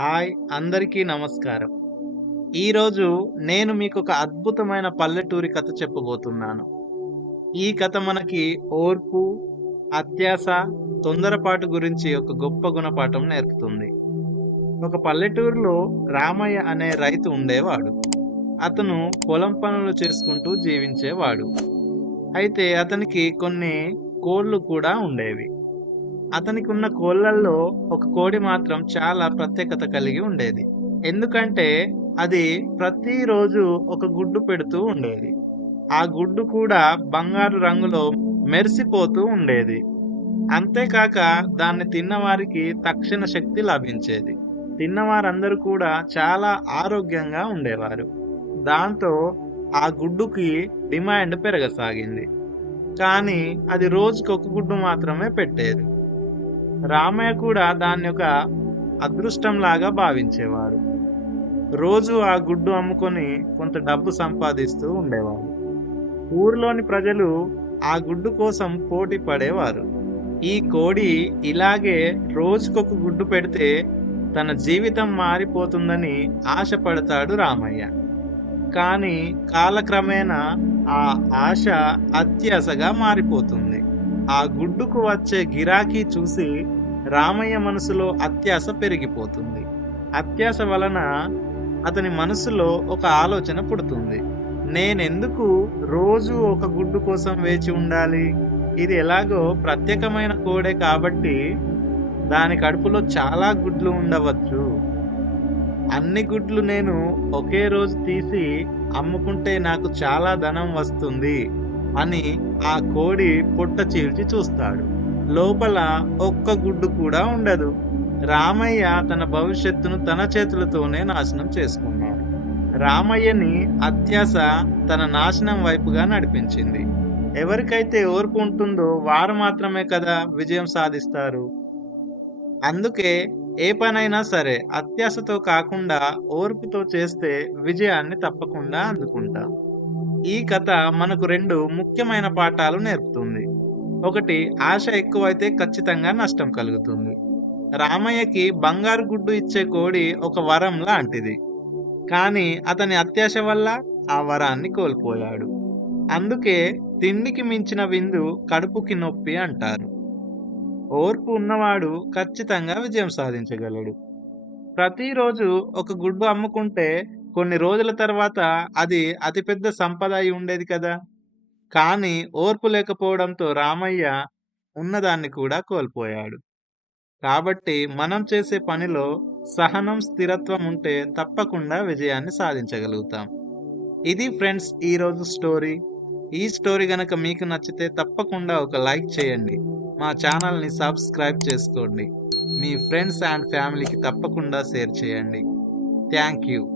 Hi అందరికీ నమస్కారం. ఈరోజు నేను మీకు ఒక అద్భుతమైన పల్లెటూరి కథ చెప్పబోతున్నాను. ఈ కథ మనకి ఓర్పు అత్యాస తొందరపాటు గురించి ఒక గొప్ప గుణపాఠం నేర్పుతుంది. ఒక పల్లెటూరులో రామయ్య అనే రైతు ఉండేవాడు. అతను పొలం పనులు చేసుకుంటూ జీవించేవాడు. అయితే అతనికి కొన్ని కోళ్ళు కూడా ఉండేవి. అతనికి ఉన్న కోళ్ళల్లో ఒక కోడి మాత్రం చాలా ప్రత్యేకత కలిగి ఉండేది. ఎందుకంటే అది ప్రతిరోజు ఒక గుడ్డు పెడుతూ ఉండేది. ఆ గుడ్డు కూడా బంగారు రంగులో మెరిసిపోతూ ఉండేది. అంతేకాక దాన్ని తిన్నవారికి తక్షణ శక్తి లభించేది. తిన్నవారందరూ కూడా చాలా ఆరోగ్యంగా ఉండేవారు. దాంతో ఆ గుడ్డుకి డిమాండ్ పెరగసాగింది. కానీ అది రోజుకొక గుడ్డు మాత్రమే పెట్టేది. రామయ్య కూడా దాన్ని ఒక అదృష్టంలాగా భావించేవాడు రోజు ఆ గుడ్డు అమ్ముకొని కొంత డబ్బు సంపాదిస్తూ ఉండేవాడు ఊరిలోని ప్రజలు ఆ గుడ్డు కోసం పోటీ పడేవారు. ఈ కోడి ఇలాగే రోజుకొక గుడ్డు పెడితే తన జీవితం మారిపోతుందని ఆశపడతాడు రామయ్య. కానీ కాలక్రమేణా ఆ ఆశ అత్యాశగా మారిపోతుంది. ఆ గుడ్డుకు వచ్చే గిరాకీ చూసి రామయ్య మనసులో అత్యాశ పెరిగిపోతుంది. అత్యాశ వలన అతని మనసులో ఒక ఆలోచన పుడుతుంది. నేనెందుకు రోజు ఒక గుడ్డు కోసం వేచి ఉండాలి? ఇది ఎలాగో ప్రత్యేకమైన కోడే కాబట్టి దాని కడుపులో చాలా గుడ్లు ఉండవచ్చు. అన్ని గుడ్లు నేను ఒకే రోజు తీసి అమ్ముకుంటే నాకు చాలా ధనం వస్తుంది అని ఆ కోడి పొట్ట చీల్చి చూస్తాడు. లోపల ఒక్క గుడ్డు కూడా ఉండదు. రామయ్య తన భవిష్యత్తును తన చేతులతోనే నాశనం చేసుకున్నాడు. రామయ్యని అత్యాస తన నాశనం వైపుగా నడిపించింది. ఎవరికైతే ఓర్పు ఉంటుందో వారు మాత్రమే కదా విజయం సాధిస్తారు. అందుకే ఏ పనైనా సరే అత్యాశతో కాకుండా ఓర్పుతో చేస్తే విజయాన్ని తప్పకుండా అందుకుంటాం. ఈ కథ మనకు రెండు ముఖ్యమైన పాఠాలు నేర్పుతుంది. ఒకటి ఆశ ఎక్కువైతే ఖచ్చితంగా నష్టం కలుగుతుంది. రామయ్యకి బంగారు గుడ్డు ఇచ్చే కోడి ఒక వరం లాంటిది. కానీ అతని అత్యాశ వల్ల ఆ వరాన్ని కోల్పోయాడు. అందుకే తిండికి మించిన విందు కడుపుకి నొప్పి అంటారు. ఓర్పు ఉన్నవాడు ఖచ్చితంగా విజయం సాధించగలడు. ప్రతిరోజు ఒక గుడ్డు అమ్ముకుంటే కొన్ని రోజుల తర్వాత అది అతిపెద్ద సంపద అయి ఉండేది కదా. కానీ ఓర్పు లేకపోవడంతో రామయ్య ఉన్నదాన్ని కూడా కోల్పోయాడు. కాబట్టి మనం చేసే పనిలో సహనం స్థిరత్వం ఉంటే తప్పకుండా విజయాన్ని సాధించగలుగుతాం. ఇది ఫ్రెండ్స్ ఈరోజు స్టోరీ. ఈ స్టోరీ గనక మీకు నచ్చితే తప్పకుండా ఒక లైక్ చేయండి. మా ఛానల్ని సబ్స్క్రైబ్ చేసుకోండి. మీ ఫ్రెండ్స్ అండ్ ఫ్యామిలీకి తప్పకుండా షేర్ చేయండి. Thank you.